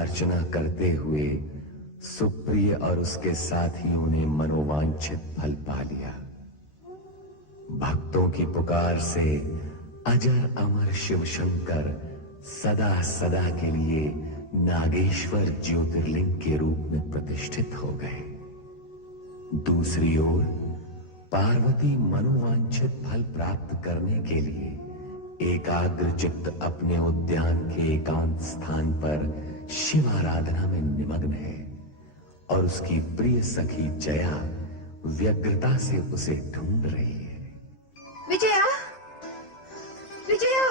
अर्चना करते हुए सुप्रिय और उसके साथियों ने मनोवांछित फल पा लिया। भक्तों की पुकार से अजर अमर शिव शंकर सदा सदा के लिए नागेश्वर ज्योतिर्लिंग के रूप में प्रतिष्ठित हो गए। दूसरी ओर पार्वती मनोवांछित फल प्राप्त करने के लिए एकाग्र चित्त अपने उद्यान के एकांत स्थान पर शिव आराधना में निमग्न है और उसकी प्रिय सखी जया व्यग्रता से उसे ढूंढ रही है। विजया, विजया,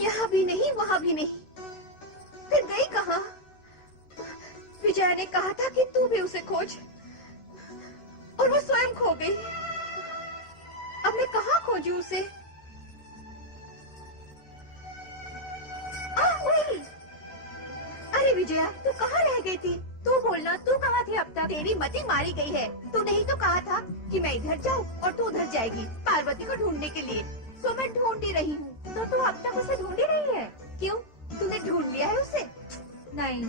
यहाँ भी नहीं, वहाँ भी नहीं, फिर गई कहाँ? विजया ने कहा था कि तू भी उसे खोज, और वो स्वयं खो गई। अब मैं कहाँ खोजूं उसे? अरे विजया, तू कहाँ रह गई थी? तू बोलना, तू कहाँ थी अब तक? तेरी मति मारी गई है। तूने ही तो कहा था कि मैं इधर जाऊँ और तू उधर जाएगी पार्वती को ढूंढने के लिए। तो मैं ढूंढ ही रही हूँ। तो तू अब तक उसे ढूंढ ही रही है? क्यों, तूने ढूंढ लिया है उसे? नहीं।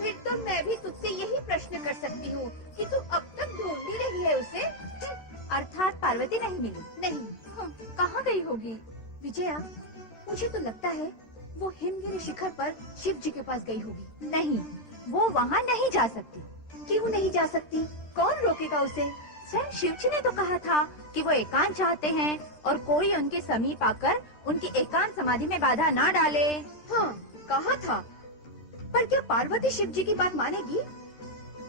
फिर तो मैं भी तुझसे यही प्रश्न कर सकती हूँ कि तू अब तक ढूंढ ही रही है उसे? अर्थात पार्वती नहीं मिली? नहीं। कहाँ गई होगी? विजया, मुझे तो लगता है वो हिमगिरी शिखर पर शिव जी के पास गई होगी। नहीं, वो वहाँ नहीं जा सकती। क्यों नहीं जा सकती? कौन रोकेगा उसे? स्वयं शिव जी ने तो कहा था कि वो एकांत चाहते हैं और कोई उनके समीप आकर उनकी एकांत समाधि में बाधा ना डाले। हाँ, कहा था। पर क्या पार्वती शिव जी की बात मानेगी?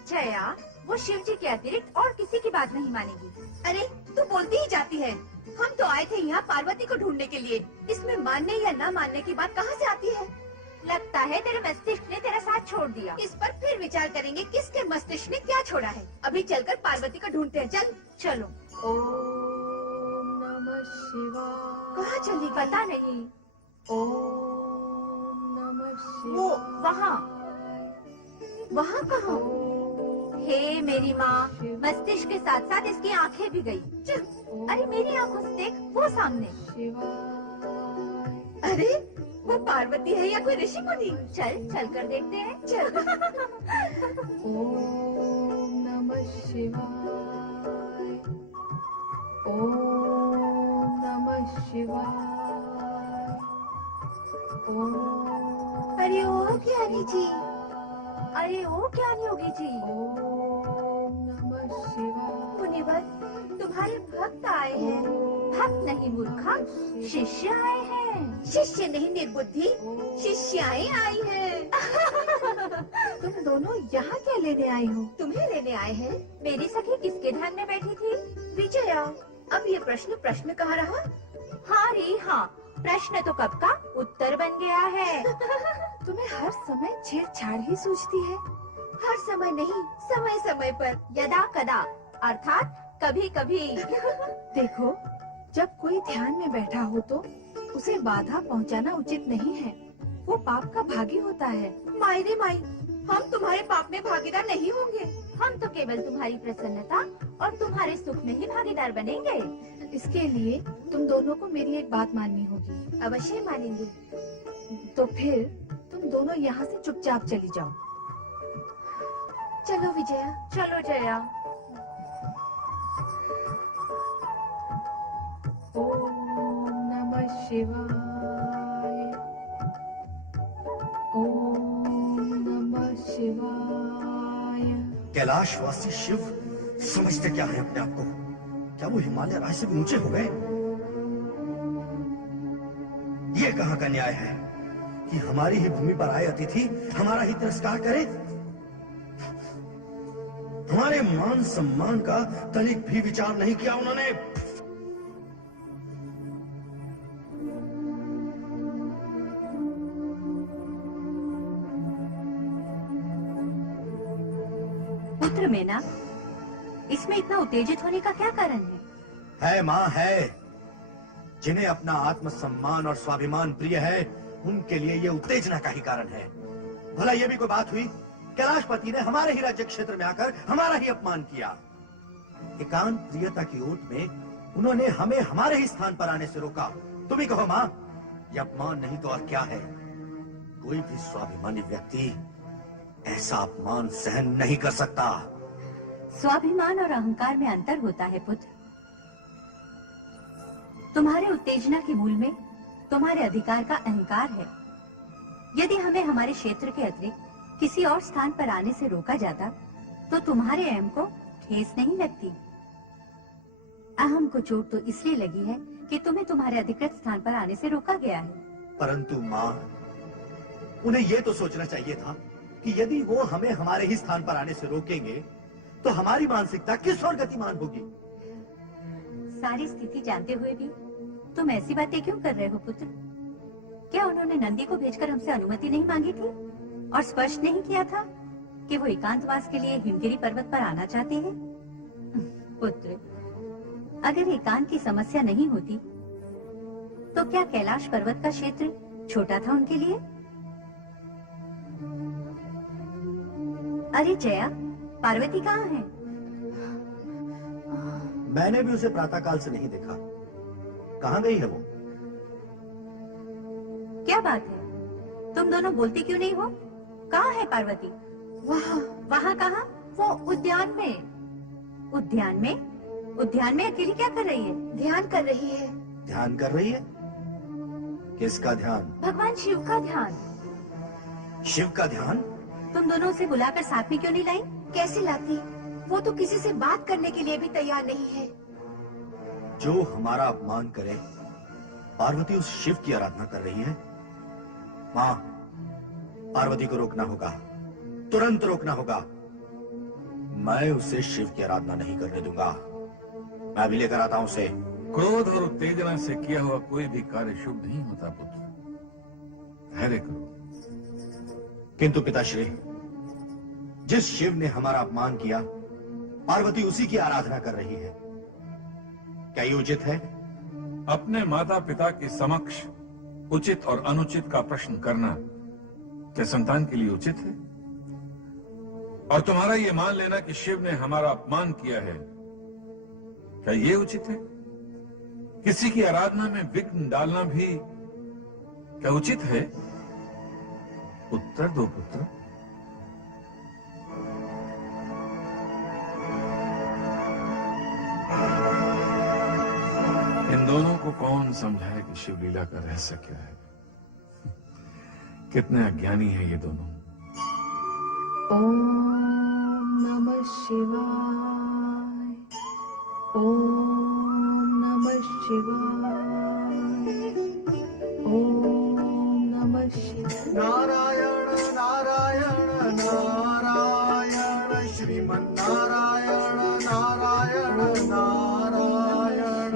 जया, वो शिव जी के अतिरिक्त और किसी की बात नहीं मानेगी। अरे, तू बोलती ही जाती है। हम तो आए थे यहाँ पार्वती को ढूंढने के लिए। इसमें मानने या न मानने की बात कहाँ से आती है? लगता है तेरे मस्तिष्क ने तेरा साथ छोड़ दिया। इस पर फिर विचार करेंगे किसके मस्तिष्क ने क्या छोड़ा है। अभी चलकर पार्वती को ढूंढते हैं। चल। चलो। ओम नमः शिवाय। कहाँ चली? पता नहीं। ओम नमः शिवाय। वो वहाँ। वहाँ कहाँ? हे मेरी माँ, मस्तिष्क के साथ साथ इसकी आंखें भी गई। अरे मेरी आंखों से देख, वो सामने। अरे वो पार्वती है या कोई ऋषि मुनि? चल चल कर देखते हैं, चल। ओम नमः शिवाय। ओम नमः शिवाय। ओम। अरे ओ ज्ञानी जी, अरे ओ ज्ञानी योगी जी। ओम नमः शिवाय। मुनिवर, तुम्हारे भक्त आए हैं। भक्त नहीं मूर्खा, शिष्य आए हैं। शिष्य नहीं निर्बुद्धि, शिष्याएं आई हैं। तुम दोनों यहाँ क्या लेने आई हो? तुम्हें लेने आए हैं। मेरी सखी किसके ध्यान में बैठी थी? विजया। अब ये प्रश्न कहाँ रहा? हाँ रे हाँ, प्रश्न तो कब का उत्तर बन गया है। तुम्हें हर समय छेड़छाड़ ही सूझती है। हर समय नहीं, समय समय पर, यदा कदा, अर्थात कभी कभी। देखो, जब कोई ध्यान में बैठा हो तो उसे बाधा पहुंचाना उचित नहीं है। वो पाप का भागी होता है। माई रे माई, हम तुम्हारे पाप में भागीदार नहीं होंगे। हम तो केवल तुम्हारी प्रसन्नता और तुम्हारे सुख में ही भागीदार बनेंगे। इसके लिए तुम दोनों को मेरी एक बात माननी होगी। अवश्य मानेंगे। तो फिर तुम दोनों यहाँ से चुपचाप चली जाओ। चलो विजया। चलो जया। ओम नमः शिवाय। ओम नमः शिवाय। कैलाशवासी शिव समझते क्या है अपने आप को? क्या वो हिमालय राज से भी ऊंचे हो गए? ये कहाँ का न्याय है कि हमारी ही भूमि पर आए अतिथि हमारा ही तिरस्कार करे? हमारे मान सम्मान का तनिक भी विचार नहीं किया उन्होंने। पुत्र मेना, इसमें इतना उत्तेजित होने का क्या कारण है? माँ है। जिन्हें अपना आत्मसम्मान और स्वाभिमान प्रिय है, उनके लिए ये उत्तेजना का ही कारण है। भला ये भी कोई बात हुई? कैलाशपति ने हमारे ही राज्य क्षेत्र में आकर हमारा ही अपमान किया। एकांत प्रियता की ओट में उन्होंने हमें हमारे ही स्थान पर आने से रोका। तुम ही कहो माँ, ये अपमान नहीं तो और क्या है? कोई भी स्वाभिमानी व्यक्ति ऐसा अपमान सहन नहीं कर सकता। स्वाभिमान और अहंकार में अंतर होता है पुत्र। तुम्हारे उत्तेजना के मूल में तुम्हारे अधिकार का अहंकार है। यदि हमें हमारे क्षेत्र के अतिरिक्त किसी और स्थान पर आने से रोका जाता तो तुम्हारे अहम को ठेस नहीं लगती। अहम को चोट तो इसलिए लगी है कि तुम्हें तुम्हारे अधिकृत स्थान पर आने से रोका गया है। परंतु माँ, उन्हें यह तो सोचना चाहिए था कि यदि वो हमें हमारे ही स्थान पर आने से रोकेंगे तो हमारी मानसिकता किस ओर गतिमान होगी। सारी स्थिति जानते हुए भी तुम ऐसी बातें क्यों कर रहे हो पुत्र? क्या उन्होंने नंदी को भेजकर हमसे अनुमति नहीं मांगी थी और स्पष्ट नहीं किया था कि वो एकांतवास के लिए हिमगिरी पर्वत पर आना चाहते हैं? पुत्र, अगर एकांत की समस्या नहीं होती तो क्या कैलाश पर्वत का क्षेत्र छोटा था उनके लिए? अरे जया, पार्वती कहाँ है? मैंने भी उसे प्रातःकाल से नहीं देखा। कहाँ गई है वो? क्या बात है, तुम दोनों बोलते क्यों नहीं हो? कहाँ है पार्वती? वहाँ। वहाँ कहाँ? वो उद्यान में। उद्यान में? उद्यान में अकेली क्या कर रही है? ध्यान कर रही है। ध्यान कर रही है? किसका ध्यान? भगवान शिव का ध्यान। शिव का ध्यान? तुम दोनों उसे बुलाकर साथ में क्यों नहीं लाई? कैसे लाती? वो तो किसी से बात करने के लिए भी तैयार नहीं है। जो हमारा अपमान करे, पार्वती उस शिव की आराधना कर रही है। माँ, पार्वती को रोकना होगा, तुरंत रोकना होगा। मैं उसे शिव की आराधना नहीं करने दूंगा। मैं अभी लेकर आता हूँ उसे। क्रोध और उत्तेजना से किया हुआ कोई भी कार्य शुभ नहीं होता पुत्र। धैर्य करो। किंतु पिताश्री, जिस शिव ने हमारा अपमान किया, पार्वती उसी की आराधना कर रही है। क्या ये उचित है? अपने माता पिता के समक्ष उचित और अनुचित का प्रश्न करना क्या संतान के लिए उचित है? और तुम्हारा ये मान लेना कि शिव ने हमारा अपमान किया है, क्या ये उचित है? किसी की आराधना में विघ्न डालना भी क्या उचित है? उत्तर दो पुत्र। इन दोनों को कौन समझाए कि शिवलीला का रहस्य क्या है? कितने अज्ञानी हैं ये दोनों। ओम नमः शिवाय। ओम नमः शिवाय। ओम नमः शिवाय। नारायण नारायण नारायण श्रीमन्नारायण नारायण नारायण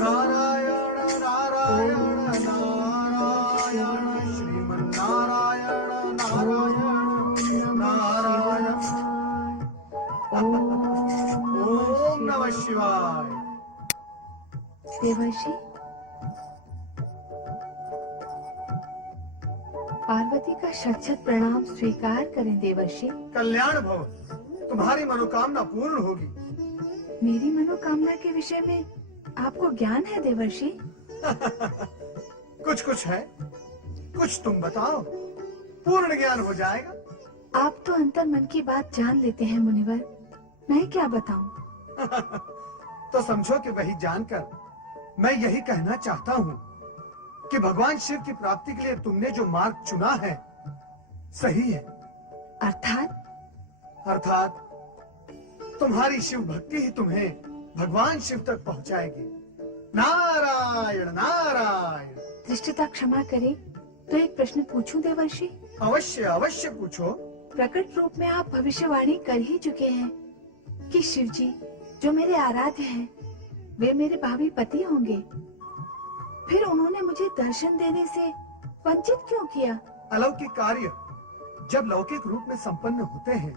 नारायण नारायण नारायण श्रीमन्नारायण नारायण नारायण। ओम नमः शिवाय। देवर्षि, पार्वती का शत-शत प्रणाम स्वीकार करें देवर्षि। कल्याण भव, तुम्हारी मनोकामना पूर्ण होगी। मेरी मनोकामना के विषय में आपको ज्ञान है देवर्षि? कुछ कुछ है, कुछ तुम बताओ, पूर्ण ज्ञान हो जाएगा। आप तो अंतर मन की बात जान लेते हैं मुनिवर, मैं क्या बताऊं? तो समझो कि वही जानकर मैं यही कहना चाहता हूँ कि भगवान शिव की प्राप्ति के लिए तुमने जो मार्ग चुना है सही है। अर्थात तुम्हारी शिव भक्ति ही तुम्हें भगवान शिव तक पहुँचाएगी। नारायण नारायण। धृष्टता क्षमा करे तो एक प्रश्न पूछूं देवर्षि? अवश्य अवश्य पूछो। प्रकट रूप में आप भविष्यवाणी कर ही चुके हैं कि शिव जी जो मेरे आराध्य हैं वे मेरे भावी पति होंगे। फिर उन्होंने मुझे दर्शन देने से वंचित क्यों किया? अलौकिक कार्य जब लौकिक रूप में संपन्न होते हैं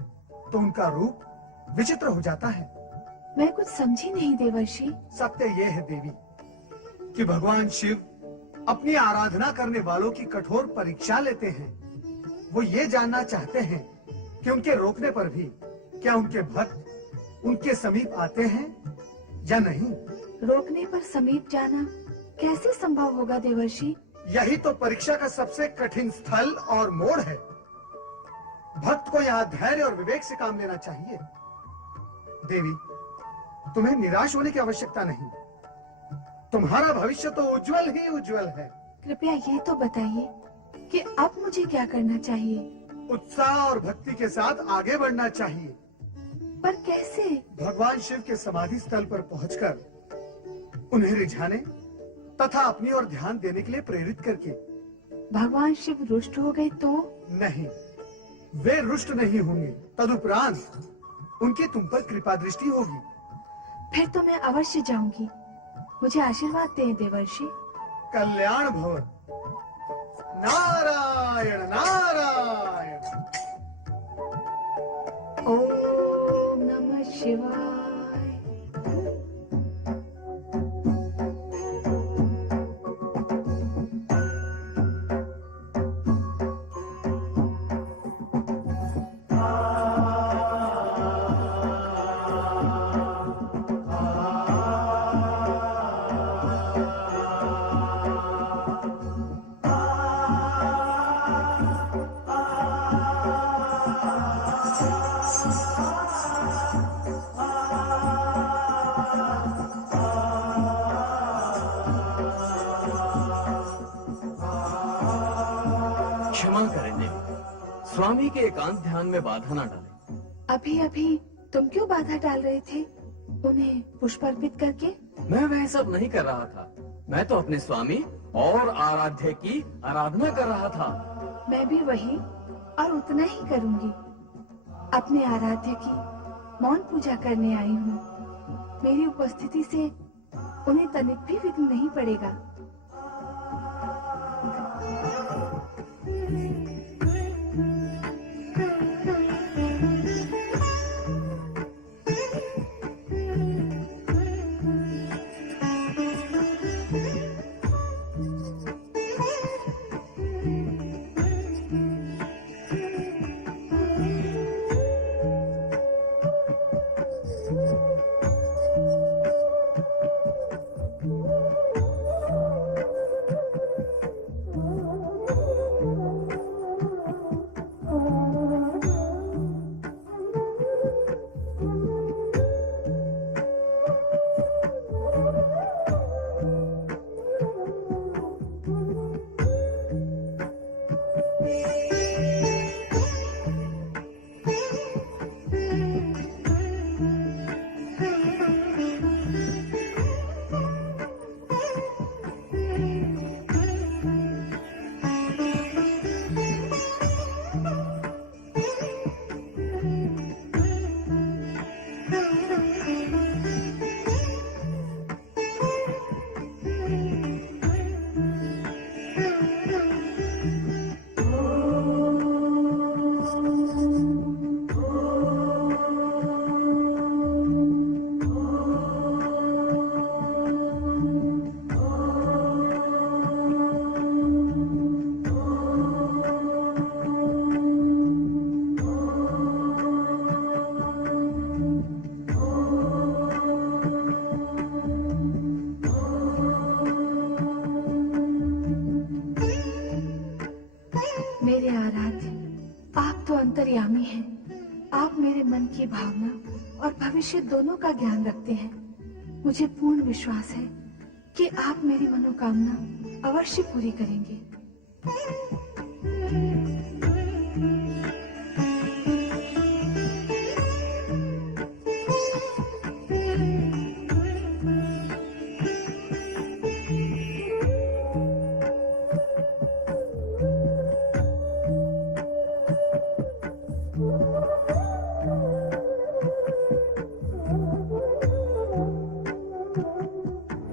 तो उनका रूप विचित्र हो जाता है। मैं कुछ समझी नहीं देवर्षि। सत्य ये है देवी कि भगवान शिव अपनी आराधना करने वालों की कठोर परीक्षा लेते हैं। वो ये जानना चाहते हैं कि उनके रोकने पर भी क्या उनके भक्त उनके समीप आते हैं या नहीं। रोकने पर समीप जाना कैसे संभव होगा देवर्षि? यही तो परीक्षा का सबसे कठिन स्थल और मोड़ है। भक्त को यहाँ धैर्य और विवेक से काम लेना चाहिए। देवी, तुम्हें निराश होने की आवश्यकता नहीं। तुम्हारा भविष्य तो उज्जवल ही उज्जवल है। कृपया ये तो बताइए कि अब मुझे क्या करना चाहिए? उत्साह और भक्ति के साथ आगे बढ़ना चाहिए। पर कैसे? भगवान शिव के समाधि स्थल पर पहुंचकर उन्हें रिझाने तथा अपनी ओर ध्यान देने के लिए प्रेरित करके। भगवान शिव रुष्ट हो गए तो? नहीं, वे रुष्ट नहीं होंगे। तदुपरांत उनकी तुम पर कृपा दृष्टि होगी। फिर तो मैं अवश्य जाऊंगी। मुझे आशीर्वाद दें देवर्षि। कल्याण भवन। नारायण नारायण। ओम नमः शिवाय। क्षमा करें देवी, स्वामी के एकांत ध्यान में बाधा ना डालें। अभी अभी तुम क्यों बाधा डाल रहे थे? उन्हें पुष्प अर्पित करके? मैं वह सब नहीं कर रहा था। मैं तो अपने स्वामी और आराध्य की आराधना कर रहा था। मैं भी वही और उतना ही करूंगी। अपने आराध्य की मौन पूजा करने आई हूँ। मेरी उपस्थिति से उन्हें तनिक भी विघ्न नहीं पड़ेगा। भविष्य दोनों का ज्ञान रखते हैं। मुझे पूर्ण विश्वास है कि आप मेरी मनोकामना अवश्य पूरी करेंगे।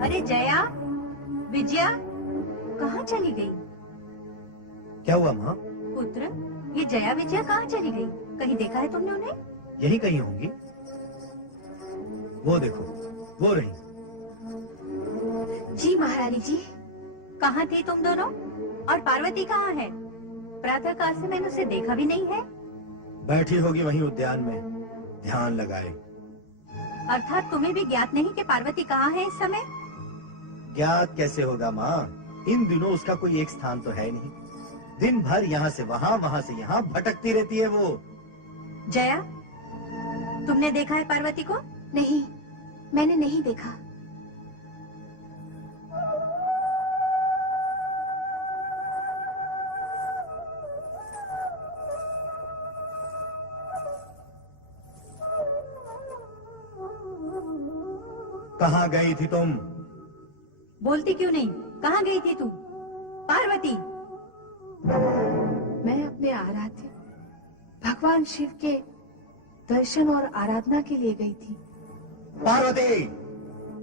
अरे जया, विजया, कहाँ चली गई? क्या हुआ माँ? पुत्र, ये जया विजया कहाँ चली गई? कहीं देखा है तुमने उन्हें? यही कहीं होंगी। वो देखो, वो रही। जी महारानी जी, कहाँ थी तुम दोनों? और पार्वती कहाँ है? प्रातः काल से मैंने उसे देखा भी नहीं है। बैठी होगी वहीं उद्यान में, ध्यान लगाए। अर्थात तुम्हें भी ज्ञात नहीं कि पार्वती कहाँ है इस समय? ज्ञात कैसे होगा माँ? इन दिनों उसका कोई एक स्थान तो है नहीं। दिन भर यहाँ से वहाँ से यहाँ भटकती रहती है वो। जया, तुमने देखा है पार्वती को? नहीं, मैंने नहीं देखा। कहाँ गई थी तुम? बोलती क्यों नहीं? कहाँ गई थी तू? पार्वती! मैं अपने आराध्य भगवान शिव के दर्शन और आराधना के लिए गई थी। पार्वती!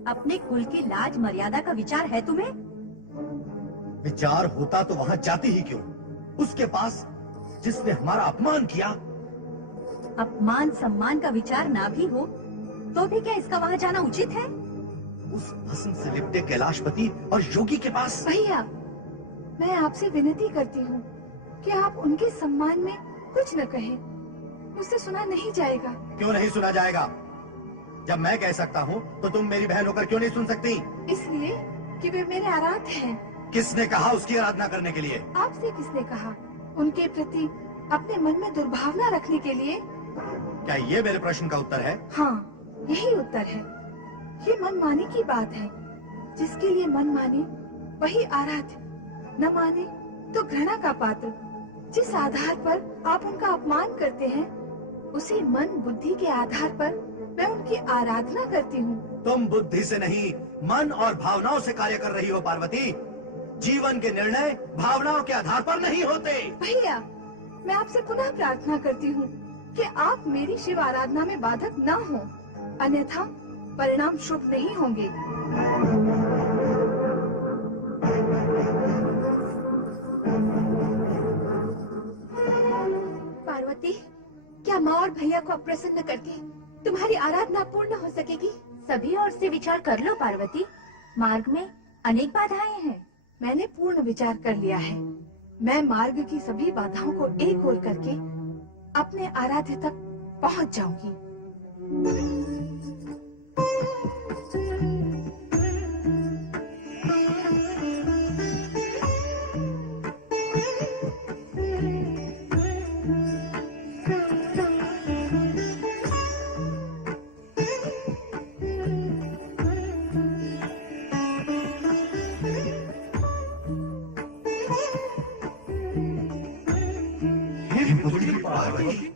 अपने कुल की लाज मर्यादा का विचार है तुम्हें? विचार होता तो वहाँ जाती ही क्यों? उसके पास जिसने हमारा अपमान किया। अपमान सम्मान का विचार ना भी हो तो भी क्या इसका वहाँ जाना उचित है? उस भस्म से लिपटे कैलाशपति और योगी के पास। भैया, मैं आपसे विनती करती हूँ कि आप उनके सम्मान में कुछ न कहें। मुझसे सुना नहीं जाएगा। क्यों नहीं सुना जाएगा? जब मैं कह सकता हूँ तो तुम मेरी बहन होकर क्यों नहीं सुन सकती? इसलिए कि वे मेरे आराध्य हैं। किसने कहा उसकी आराधना करने के लिए? आपसे किसने कहा? उनके प्रति अपने मन में दुर्भावना रखने के लिए। क्या ये मेरे प्रश्न का उत्तर है? हाँ, यही उत्तर है। ये मनमानी की बात है। जिसके लिए मन माने वही आराध्य, न माने तो घृणा का पात्र। जिस आधार पर आप उनका अपमान करते हैं, उसी मन बुद्धि के आधार पर मैं उनकी आराधना करती हूँ। तुम बुद्धि से नहीं, मन और भावनाओं से कार्य कर रही हो पार्वती। जीवन के निर्णय भावनाओं के आधार पर नहीं होते। भैया, मैं आपसे पुनः प्रार्थना करती हूँ कि आप मेरी शिव आराधना में बाधक न हो, अन्यथा परिणाम शुभ नहीं होंगे। पार्वती, क्या माँ और भैया को अप्रसन्न करके तुम्हारी आराधना पूर्ण हो सकेगी? सभी ओर से विचार कर लो पार्वती। मार्ग में अनेक बाधाएं हैं। मैंने पूर्ण विचार कर लिया है। मैं मार्ग की सभी बाधाओं को एक ओर करके अपने आराध्य तक पहुंच जाऊंगी। पार्वती,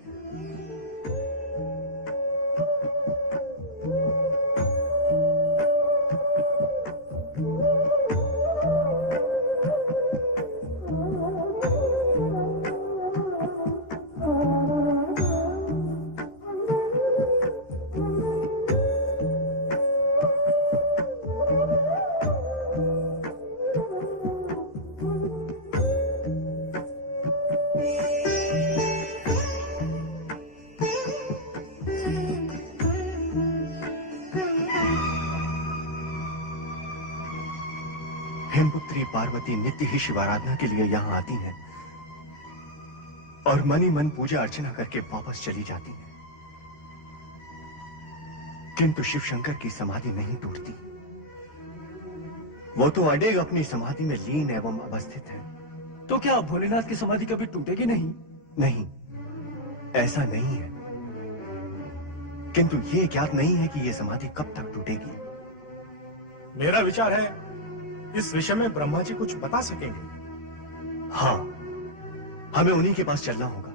हेमपुत्री पार्वती नित्य ही शिवाराधना के लिए यहाँ आती हैं और मन ही मन पूजा अर्चना करके वापस चली जाती हैं। किंतु शिव शंकर की समाधि नहीं टूटती। वो तो अडेग अपनी समाधि में लीन एवं अवस्थित है। तो क्या भोलेनाथ की समाधि कभी टूटेगी नहीं? नहीं, ऐसा नहीं है। किंतु ये ज्ञात नहीं है कि ये समाधि कब तक टूटेगी। मेरा विचार है इस विषय में ब्रह्मा जी कुछ बता सकेंगे। हाँ, हमें उन्हीं के पास चलना होगा।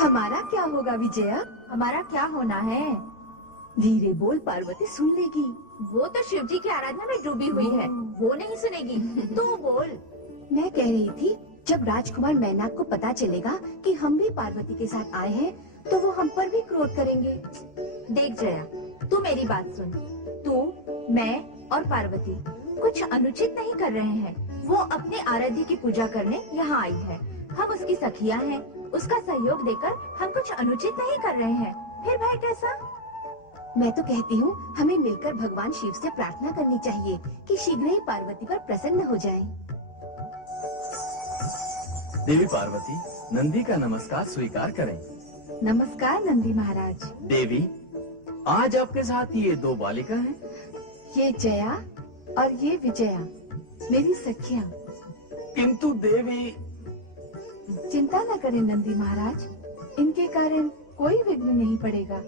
हमारा क्या होगा विजया? हमारा क्या होना है? धीरे बोल, पार्वती सुन लेगी। वो तो शिव जी की आराधना में डूबी हुई है, वो नहीं सुनेगी। तू बोल। मैं कह रही थी, जब राजकुमार मैनाक को पता चलेगा कि हम भी पार्वती के साथ आए हैं, तो वो हम पर भी क्रोध करेंगे। देख जया, तू मेरी बात सुन। तू, मैं और पार्वती कुछ अनुचित नहीं कर रहे हैं। वो अपने आराध्य की पूजा करने यहाँ आई है। हम उसकी सखियाँ हैं। उसका सहयोग देकर हम कुछ अनुचित नहीं कर रहे हैं। फिर भाई कैसा? मैं तो कहती हूँ, हमें मिलकर भगवान शिव से प्रार्थना करनी चाहिए कि शीघ्र ही पार्वती पर प्रसन्न हो जाएं। देवी पार्वती, नंदी का नमस्कार स्वीकार करें। नमस्कार नंदी महाराज। देवी, आज आपके साथ ये दो बालिका हैं। ये जया और ये विजया, मेरी सखियाँ। किंतु देवी, चिंता न करें नंदी महाराज, इनके कारण कोई विघ्न नहीं पड़ेगा।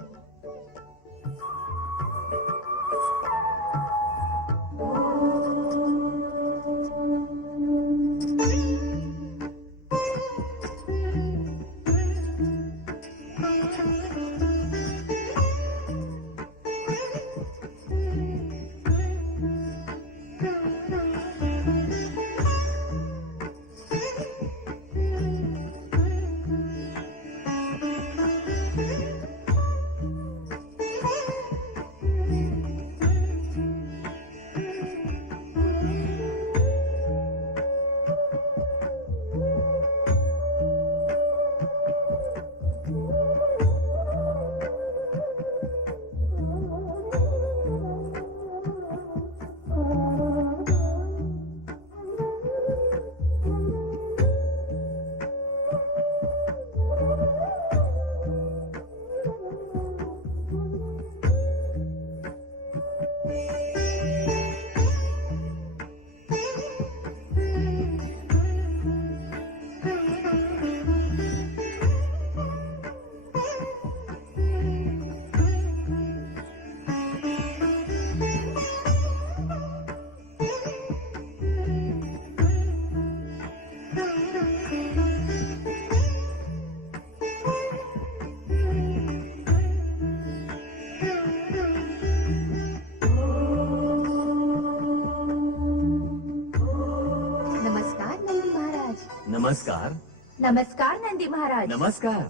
नमस्कार। नमस्कार नंदी महाराज। नमस्कार।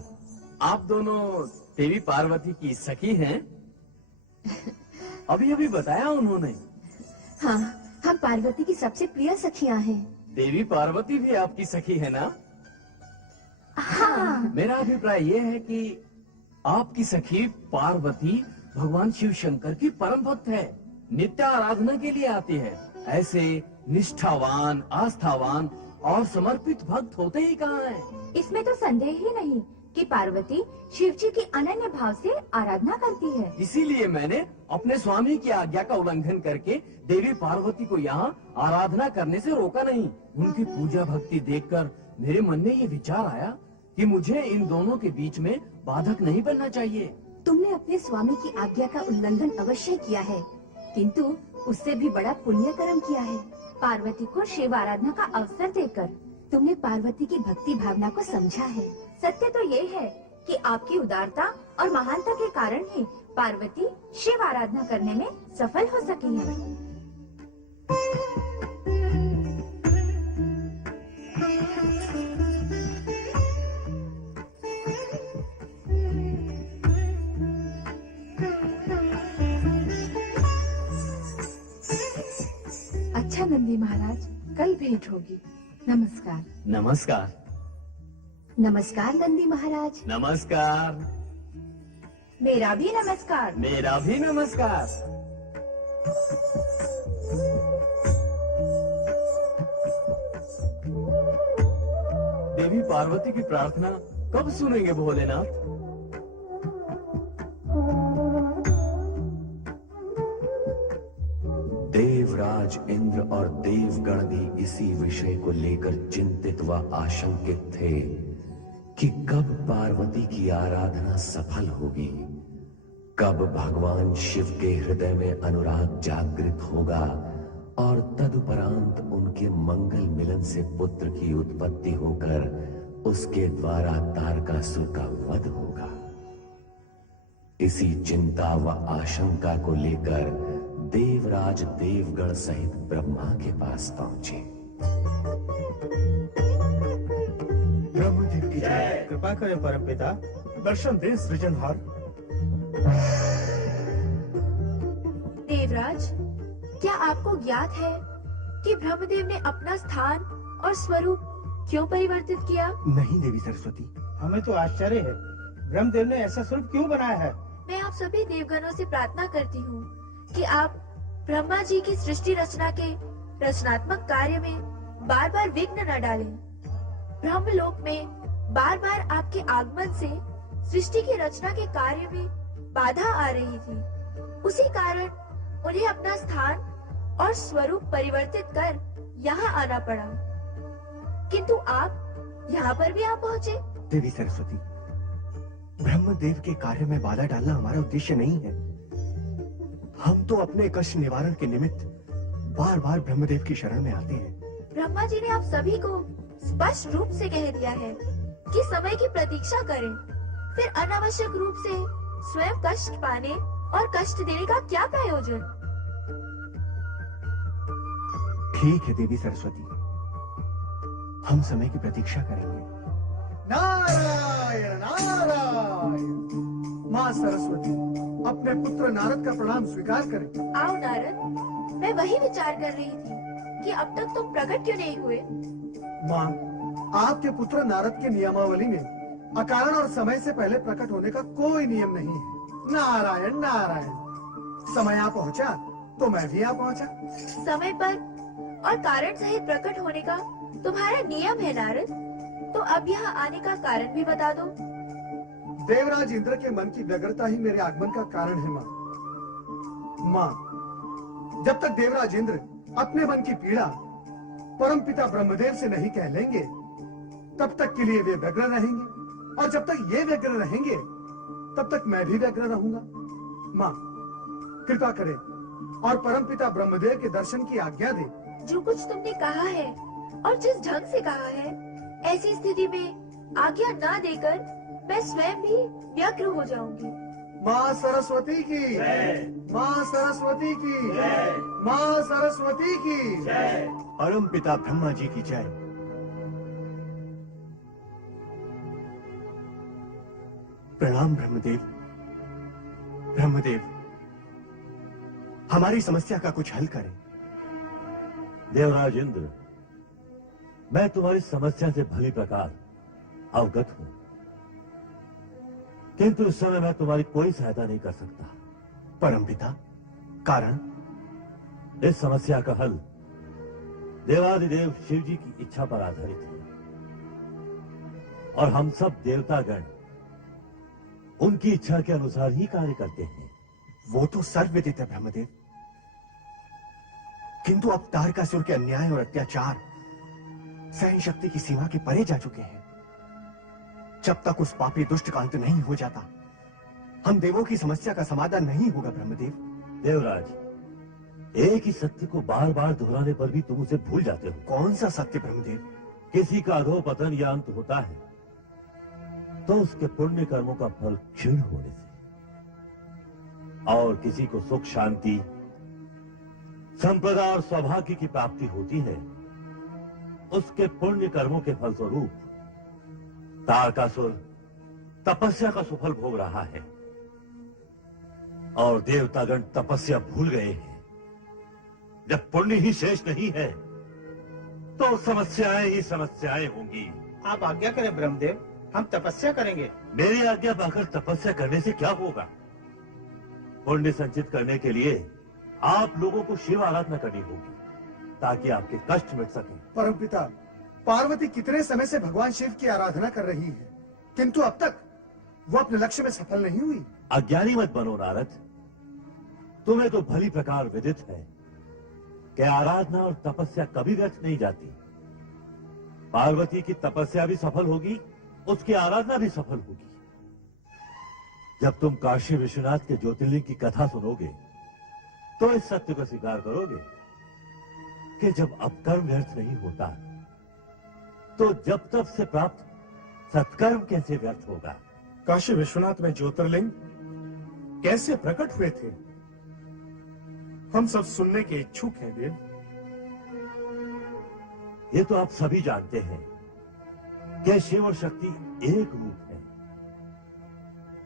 आप दोनों देवी पार्वती की सखी हैं? अभी अभी बताया उन्होंने। हाँ, हम पार्वती की सबसे प्रिय सखियाँ हैं। देवी पार्वती भी आपकी सखी है ना? हाँ। मेरा अभिप्राय ये है कि आपकी सखी पार्वती भगवान शिव शंकर की परम भक्त है, नित्य आराधना के लिए आती है। ऐसे निष्ठावान, आस्थावान और समर्पित भक्त होते ही कहाँ हैं? इसमें तो संदेह ही नहीं कि पार्वती शिव जी की अनन्य भाव से आराधना करती है। इसीलिए मैंने अपने स्वामी की आज्ञा का उल्लंघन करके देवी पार्वती को यहाँ आराधना करने से रोका नहीं। उनकी पूजा भक्ति देखकर मेरे मन में ये विचार आया कि मुझे इन दोनों के बीच में बाधक नहीं बनना चाहिए। तुमने अपने स्वामी की आज्ञा का उल्लंघन अवश्य किया है, किंतु उससे भी बड़ा पुण्य कर्म किया है। पार्वती को शिव आराधना का अवसर देकर तुमने पार्वती की भक्ति भावना को समझा है। सत्य तो ये है कि आपकी उदारता और महानता के कारण ही पार्वती शिव आराधना करने में सफल हो सकी है। अच्छा नंदी महाराज, कल भेंट होगी। नमस्कार। नमस्कार। नमस्कार नंदी महाराज। नमस्कार। मेरा भी नमस्कार। मेरा भी नमस्कार। देवी पार्वती की प्रार्थना कब सुनेंगे भोलेनाथ? देवराज देवराज इंद्र और देवगण भी इसी विषय को लेकर चिंतित व आशंकित थे कि कब पार्वती की आराधना सफल होगी, कब भगवान शिव के हृदय में अनुराग जागृत होगा और तदुपरांत उनके मंगल मिलन से पुत्र की उत्पत्ति होकर उसके द्वारा तारकासुर का वध होगा। इसी चिंता व आशंका को लेकर देवराज देवगण सहित ब्रह्मा के पास पहुंचे। ब्रह्मदेव की जय। कृपा करें परमपिता, दर्शन दें सृजनहार। देवराज, क्या आपको ज्ञात है कि ब्रह्मदेव ने अपना स्थान और स्वरूप क्यों परिवर्तित किया? नहीं देवी सरस्वती। हमें तो आश्चर्य है, ब्रह्मदेव ने ऐसा स्वरूप क्यों बनाया है? मैं आप सभी देवगणों से प्रार्थना करती हूँ कि आप ब्रह्मा जी की सृष्टि रचना के रचनात्मक कार्य में बार बार विघ्न न डालें। ब्रह्मलोक में बार बार आपके आगमन से सृष्टि की रचना के कार्य में बाधा आ रही थी। उसी कारण उन्हें अपना स्थान और स्वरूप परिवर्तित कर यहाँ आना पड़ा, किंतु आप यहाँ पर भी आ पहुँचे। देवी सरस्वती, ब्रह्मदेव के कार्य में बाधा डालना हमारा उद्देश्य नहीं है। हम तो अपने कष्ट निवारण के निमित्त बार बार ब्रह्मदेव की शरण में आते हैं। ब्रह्मा जी ने आप सभी को स्पष्ट रूप से कह दिया है कि समय की प्रतीक्षा करें, फिर अनावश्यक रूप से स्वयं कष्ट पाने और कष्ट देने का क्या प्रयोजन? ठीक है देवी सरस्वती, हम समय की प्रतीक्षा करेंगे। नारायण नारायण। माँ सरस्वती, अपने पुत्र नारद का प्रणाम स्वीकार करें। आओ नारद, मैं वही विचार कर रही थी कि अब तक तुम प्रकट क्यों नहीं हुए? माँ, आपके पुत्र नारद के नियमावली में अकारण और समय से पहले प्रकट होने का कोई नियम नहीं है। नारायण नारायण। समय आ पहुँचा तो मैं भी आ पहुँचा। समय पर और कारण सहित प्रकट होने का तुम्हारा नियम है नारद, तो अब यहाँ आने का कारण भी बता दो। देवराज इंद्र के मन की व्यग्रता ही मेरे आगमन का कारण है माँ। माँ, जब तक देवराज इंद्र अपने मन की पीड़ा परमपिता ब्रह्मदेव से नहीं कह लेंगे, तब तक के लिए वे व्यग्र रहेंगे, और जब तक ये व्यग्र रहेंगे तब तक मैं भी व्यग्र रहूंगा। माँ, कृपा करें और परमपिता ब्रह्मदेव के दर्शन की आज्ञा दे। जो कुछ तुमने कहा है और जिस ढंग से कहा है, ऐसी स्थिति में आज्ञा ना देकर मैं स्वयं भी व्यग्र हो जाऊंगी। माँ सरस्वती की, माँ सरस्वती की, माँ सरस्वती की। परम पिता ब्रह्मा जी की जय। प्रणाम ब्रह्मदेव। ब्रह्मदेव, हमारी समस्या का कुछ हल करें। देवराज इंद्र, मैं तुम्हारी समस्या से भली प्रकार अवगत हूं, किंतु इस समय मैं तुम्हारी कोई सहायता नहीं कर सकता। परमपिता, कारण? इस समस्या का हल देवादिदेव शिव जी की इच्छा पर आधारित है, और हम सब देवतागण उनकी इच्छा के अनुसार ही कार्य करते हैं। वो तो सर्वविदित है ब्रह्मदेव, किंतु अब तारकासुर के अन्याय और अत्याचार सहन शक्ति की सीमा के परे जा चुके हैं। जब तक उस पापी दुष्ट का अंत नहीं हो जाता, हम देवों की समस्या का समाधान नहीं होगा ब्रह्मदेव। देवराज, एक ही सत्य को बार बार दोहराने पर भी तुम उसे भूल जाते हो। कौन सा सत्य ब्रह्मदेव? किसी का अधोपतन या अंत होता है तो उसके पुण्य कर्मों का फल क्षीण होने से, और किसी को सुख शांति संपदा और सौभाग्य की प्राप्ति होती है उसके पुण्य कर्मों के फलस्वरूप। तारकासुर तपस्या का सुफल भोग रहा है, और देवतागण तपस्या भूल गए हैं। जब पुण्य ही शेष नहीं है तो समस्याएं ही समस्याएं होंगी। आप आज्ञा करें ब्रह्मदेव, हम तपस्या करेंगे। मेरी आज्ञा पाकर तपस्या करने से क्या होगा? पुण्य संचित करने के लिए आप लोगों को शिव आराधना करनी होगी, ताकि आपके कष्ट मिट सके। परमपिता, पार्वती कितने समय से भगवान शिव की आराधना कर रही है, किंतु अब तक वो अपने लक्ष्य में सफल नहीं हुई। अज्ञानी मत बनो नारद, तुम्हें तो भली प्रकार विदित है कि आराधना और तपस्या कभी व्यर्थ नहीं जाती। पार्वती की तपस्या भी सफल होगी, उसकी आराधना भी सफल होगी। जब तुम काशी विश्वनाथ के ज्योतिर्लिंग की कथा सुनोगे तो इस सत्य को स्वीकार करोगे कि जब अपकर्म व्यर्थ नहीं होता तो जब तब से प्राप्त सत्कर्म कैसे व्यर्थ होगा। काशी विश्वनाथ में ज्योतिर्लिंग कैसे प्रकट हुए थे, हम सब सुनने के इच्छुक हैं देव। ये तो आप सभी जानते हैं कि शिव और शक्ति एक रूप है।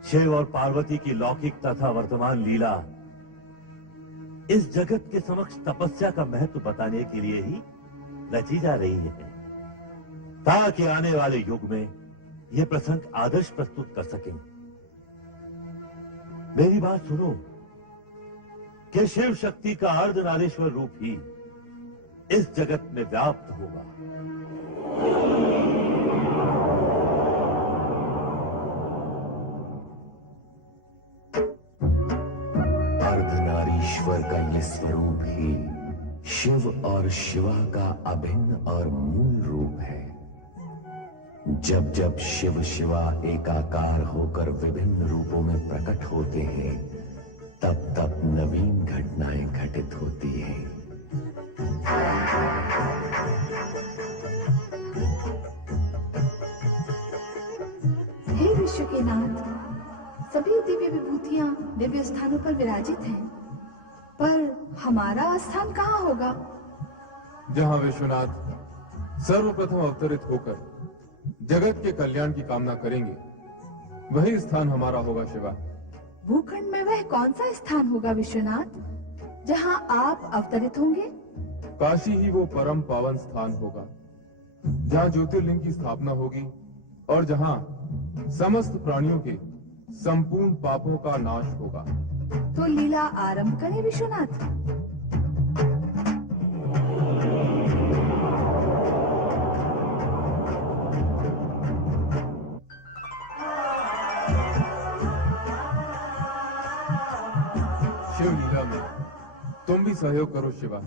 शिव और पार्वती की लौकिक तथा वर्तमान लीला इस जगत के समक्ष तपस्या का महत्व बताने के लिए ही रची जा रही है, ताकि आने वाले युग में यह प्रसंग आदर्श प्रस्तुत कर सकें। मेरी बात सुनो कि शिव शक्ति का अर्धनारीश्वर रूप ही इस जगत में व्याप्त होगा। अर्धनारीश्वर का ये स्वरूप ही शिव और शिवा का अभिन्न और मूल रूप है। जब जब शिव शिवा एकाकार होकर विभिन्न रूपों में प्रकट होते हैं, तब तब नवीन घटनाएं घटित होती हैं। हे विश्व के नाथ, सभी दिव्य विभूतियां दिव्य स्थानों पर विराजित हैं, पर हमारा स्थान कहाँ होगा? जहाँ विश्वनाथ सर्वप्रथम अवतरित होकर जगत के कल्याण की कामना करेंगे, वही स्थान हमारा होगा शिवा। भूखंड में वह कौन सा स्थान होगा विश्वनाथ, जहाँ आप अवतरित होंगे? काशी ही वो परम पावन स्थान होगा, जहाँ ज्योतिर्लिंग की स्थापना होगी और जहाँ समस्त प्राणियों के संपूर्ण पापों का नाश होगा। तो लीला आरंभ करें विश्वनाथ। शिव लीला में तुम भी सहयोग करो शिवा।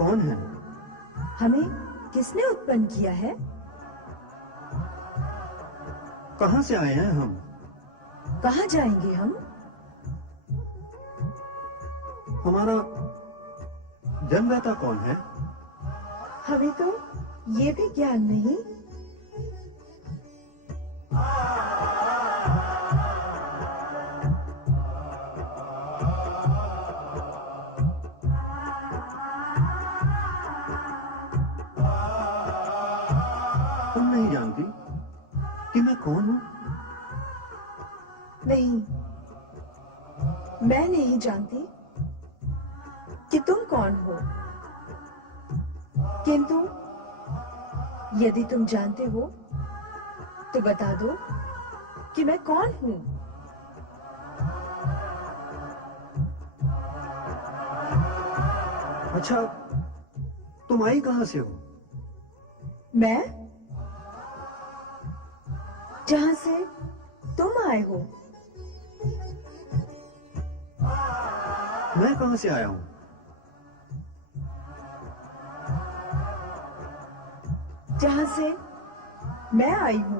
कौन है? हमें किसने उत्पन्न किया है? कहां से आए हैं हम? कहाँ जाएंगे हम? हमारा जन्मदाता कौन है? हमें तो ये भी ज्ञान नहीं। तुम नहीं जानती कि मैं कौन हूं? नहीं, मैं नहीं जानती कि तुम कौन हो, किंतु यदि तुम जानते हो तो बता दो कि मैं कौन हूं। अच्छा, तुम आई कहां से हो? मैं जहां से तुम आए हो। मैं कहां से आया हूं? जहां से मैं आई हूं।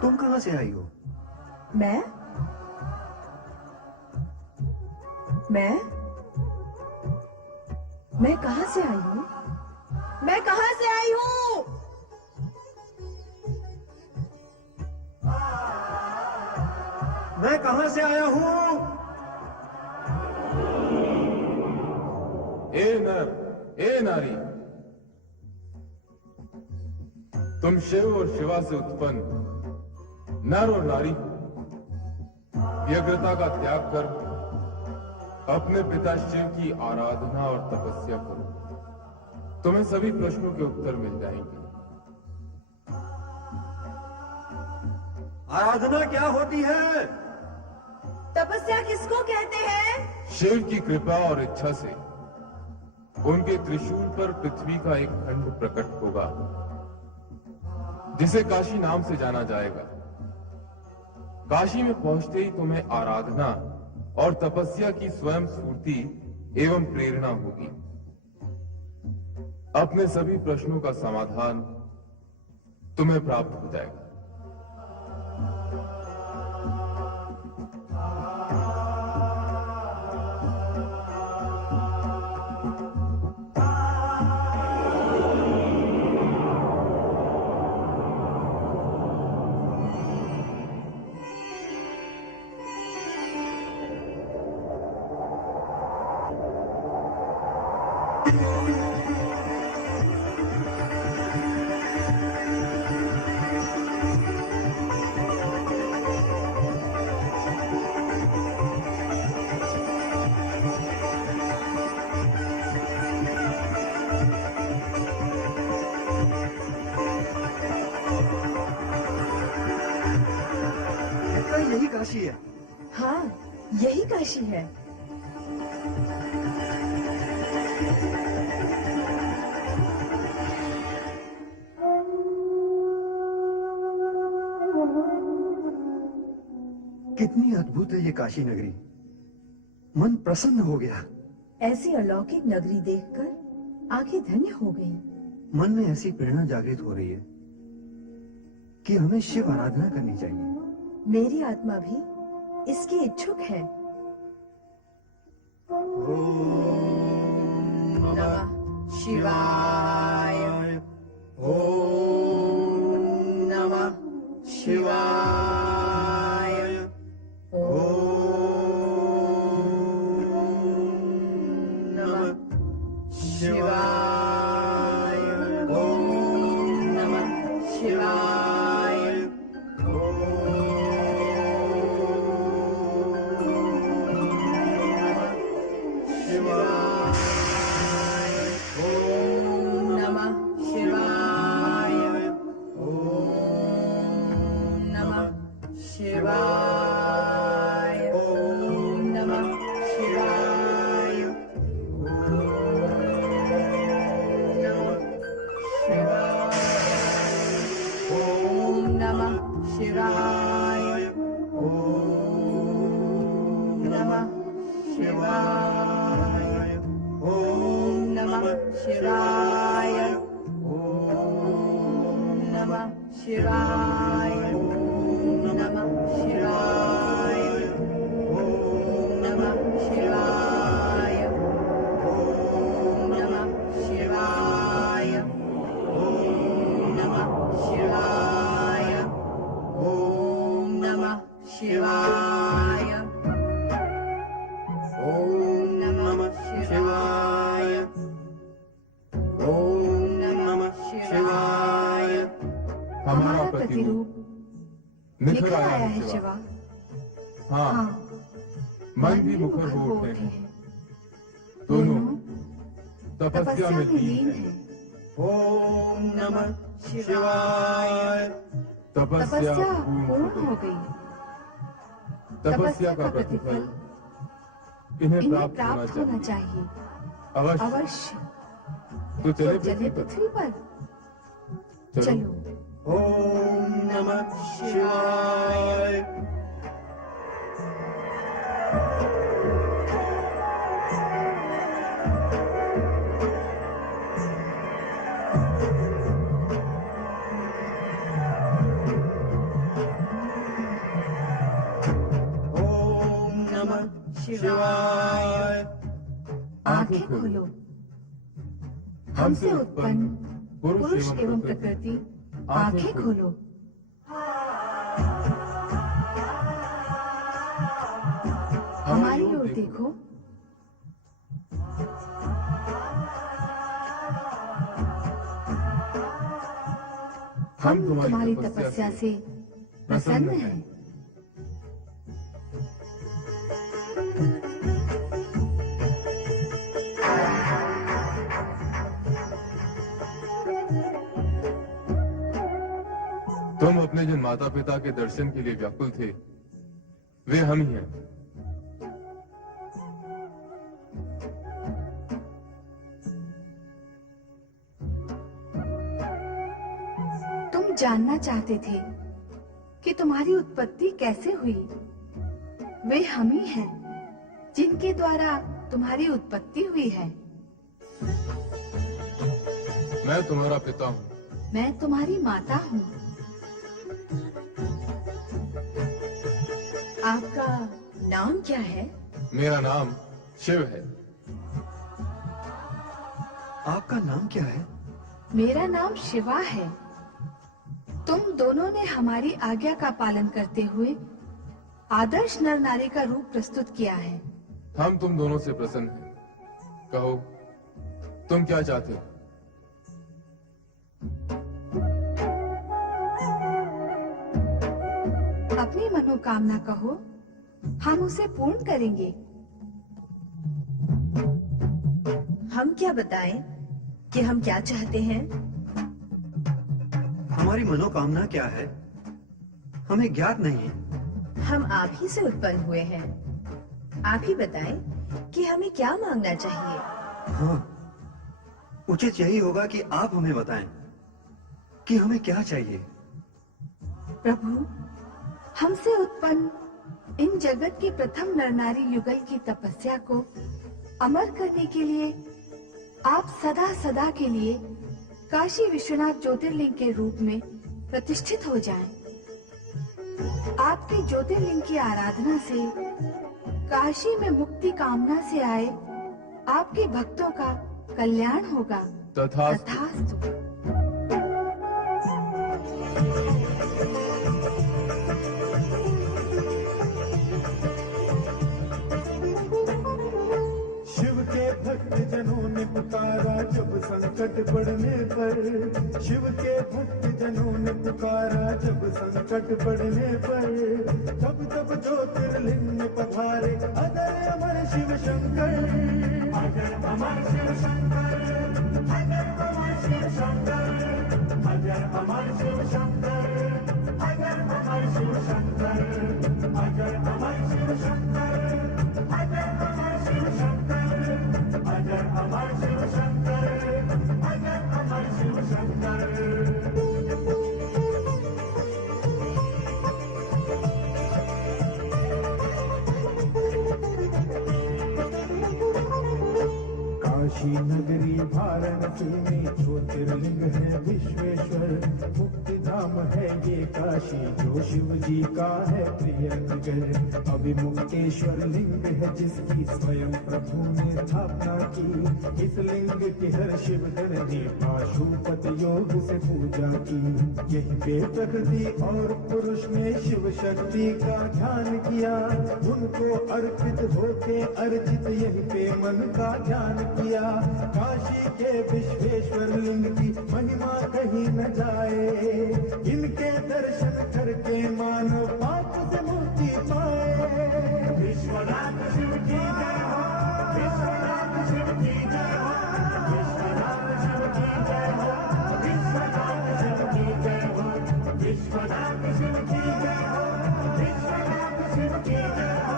तुम कहां से आई हो? मैं कहां से आई हूं? मैं कहां से आई हूं? मैं कहां से आया हूं? ए नर, ए नारी, तुम शिव और शिवा से उत्पन्न नर और नारी हो। व्यग्रता का त्याग कर अपने पिता शिव की आराधना और तपस्या करो, तुम्हें सभी प्रश्नों के उत्तर मिल जाएंगे। आराधना क्या होती है? तपस्या किसको कहते हैं? शिव की कृपा और इच्छा से उनके त्रिशूल पर पृथ्वी का एक खंड प्रकट होगा, जिसे काशी नाम से जाना जाएगा। काशी में पहुंचते ही तुम्हें आराधना और तपस्या की स्वयं स्फूर्ति एवं प्रेरणा होगी। अपने सभी प्रश्नों का समाधान तुम्हें प्राप्त हो जाएगा। यही काशी है। हाँ, यही काशी है। कितनी अद्भुत है ये काशी नगरी, मन प्रसन्न हो गया। ऐसी अलौकिक नगरी देखकर आंखें धन्य हो गई। मन में ऐसी प्रेरणा जागृत हो रही है कि हमें शिव आराधना करनी चाहिए। मेरी आत्मा भी इसकी इच्छुक है। ओम नमः शिवाय। ओम नमः शिवाय। ओम नमः शिवाय। ओम नमः शिवाय। हमारा प्रतिरूप निखर आया है शिवा। हाँ, मन भी मुखर हो उठे हैं। दोनों तपस्या में लीन हैं। ओम नमः शिवाय। तपस्या पूर्ण हो गई। तपस्या का प्रतिफल इन्हें प्राप्त होना चाहिए। अवश्य। अवश्य। तो चले पृथ्वी पर। चलो। ओम नमः शिवाय। ओम नमः शिवाय। आंखें खोलो। हमसे उत्पन्न पुरुष एवं प्रकृति आंखें खोलो। हमारी ओर देखो। हम तुम्हारी तपस्या से प्रसन्न हैं। तुम अपने जिन माता पिता के दर्शन के लिए व्याकुल थे वे हम ही हैं। तुम जानना चाहते थे कि तुम्हारी उत्पत्ति कैसे हुई। वे हम ही हैं जिनके द्वारा तुम्हारी उत्पत्ति हुई है। मैं तुम्हारा पिता हूँ। मैं तुम्हारी माता हूँ। आपका नाम क्या है? मेरा नाम शिव है। आपका नाम क्या है? मेरा नाम शिवा है। तुम दोनों ने हमारी आज्ञा का पालन करते हुए आदर्श नर नारी का रूप प्रस्तुत किया है। हम तुम दोनों से प्रसन्न हैं। कहो तुम क्या चाहते हो? अपनी मनोकामना कहो, हम उसे पूर्ण करेंगे। हम क्या बताएं कि हम क्या चाहते हैं? हमारी मनोकामना क्या है हमें ज्ञात नहीं है। हम आप ही से उत्पन्न हुए हैं। आप ही बताएं कि हमें क्या मांगना चाहिए। हाँ, उचित यही होगा कि आप हमें बताएं कि हमें क्या चाहिए। प्रभु, हमसे उत्पन्न इन जगत के प्रथम नरनारी युगल की तपस्या को अमर करने के लिए आप सदा सदा के लिए काशी विश्वनाथ ज्योतिर्लिंग के रूप में प्रतिष्ठित हो जाएं। आपके ज्योतिर्लिंग की आराधना से काशी में मुक्ति कामना से आए आपके भक्तों का कल्याण होगा। तथास्तु। शिव के भक्त जनों ने पुकारा जब संकट पड़ने पर। शिव के भक्त जनों ने पुकारा जब संकट पड़ने पर। तब तब ज्योतिर्लिंग में पधारे अजर अमर शिव शंकर। अजर अमर शिव शंकर। अजर अमर शिव शंकर। अजर अमर शिव शंकर। अजर अमर शिव शंकर। अजर अमर शिव शंकर। अजर अमर शिव शंकर। अजर अमर शिव शंकर। अजर अमर शिव शंकर। काशी नगरी वाराणसी में ज्योतिर्लिंग है विश्वेश्वर। मुक्ति धाम है ये काशी जो शिव जी का है प्रिय नगर। अभिमुक्तेश्वर लिंग है जिसकी स्वयं प्रभु ने स्थापना की। इस लिंग की हर शिवधर ने पाशुपत योग से पूजा की। यही पे प्रकृति और पुरुष ने शिव शक्ति का ध्यान किया। उनको अर्पित होके अर्जित यही पे मन का ध्यान किया। काशी के विश्वेश्वर लिंग की महिमा कहीं न जाए। इनके दर्शन करके मानव पाप से मुक्ति पाए। विश्वनाथ शिव की जय हो। विश्वनाथ शिव की जय हो। विश्वनाथ शिव की जय हो। विश्वनाथ शिव की जय हो। विश्वनाथ शिव की जय हो। विश्वनाथ शिव की जय हो।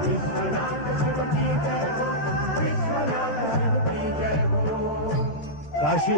विश्वनाथ शिव की जय हो। विश्वनाथ शिव की जय हो। काशी